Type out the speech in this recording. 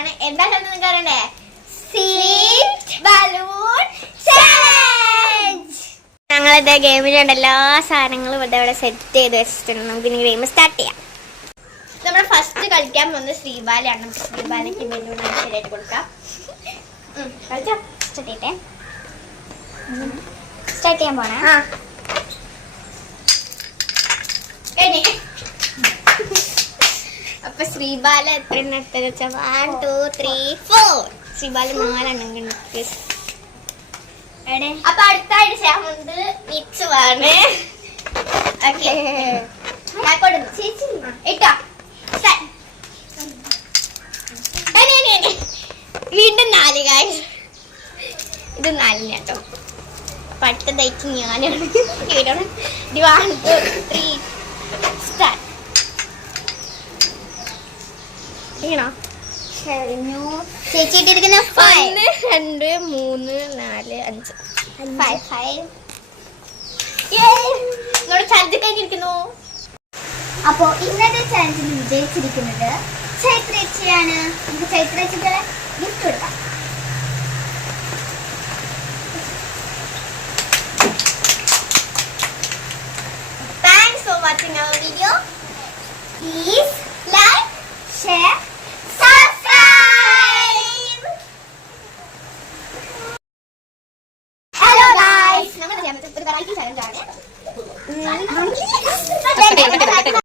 ആണ്. എന്താ കണ്ടെന്ന് അറിയണ്ടേ? Sweet balloon challenge. ഞങ്ങളിത് ഗെയിമിലുണ്ട് എല്ലാ സാധനങ്ങളും ഇവിടെ സെറ്റ് ചെയ്ത് വെച്ചിട്ടുണ്ട്. നമുക്ക് ഇനി ഗെയിം സ്റ്റാർട്ട് ചെയ്യാം. നമ്മൾ ഫസ്റ്റ് കളിക്കാൻ പോകുന്നത് ശ്രീബാലയാണ്. ശ്രീബാലയ്ക്ക് ബലൂൺ ശരിയായിട്ട് കൊടുക്കാം. കളിച്ചോ. സ്റ്റാർട്ട് ചെയ്യാൻ പോണേ. അപ്പൊ ശ്രീബാല എത്ര എണ്ണം എടുത്തത് വെച്ചാൽ 1 2 3 4. ശ്രീബാല 4 എണ്ണം കണ്ടു. അപ്പൊ അടുത്തായിട്ട് ചെയ്യാൻ പോകുന്നത് മിക്സ് ആണ്. ഇട്ടോ വീണ്ടും 4 കാര്യം. ഇത് 4 കേട്ടോ. അപ്പൊ അടുത്തതായിട്ട് ഞാനാണ്. 1 2 3 സ്റ്റാർട്ട്. ചേച്ചിട്ടിരിക്കുന്ന 1 2 3 4 5 ചലഞ്ച് കഴിഞ്ഞിരിക്കുന്നു. അപ്പോ ഇന്നത്തെ ചലഞ്ചിൽ വിജയിച്ചിരിക്കുന്നത് ചൈത്രേച്ചിയാണ്. നമുക്ക് ചൈത്രേച്ചികളെ ഗിഫ്റ്റ് കൊടുക്കാം.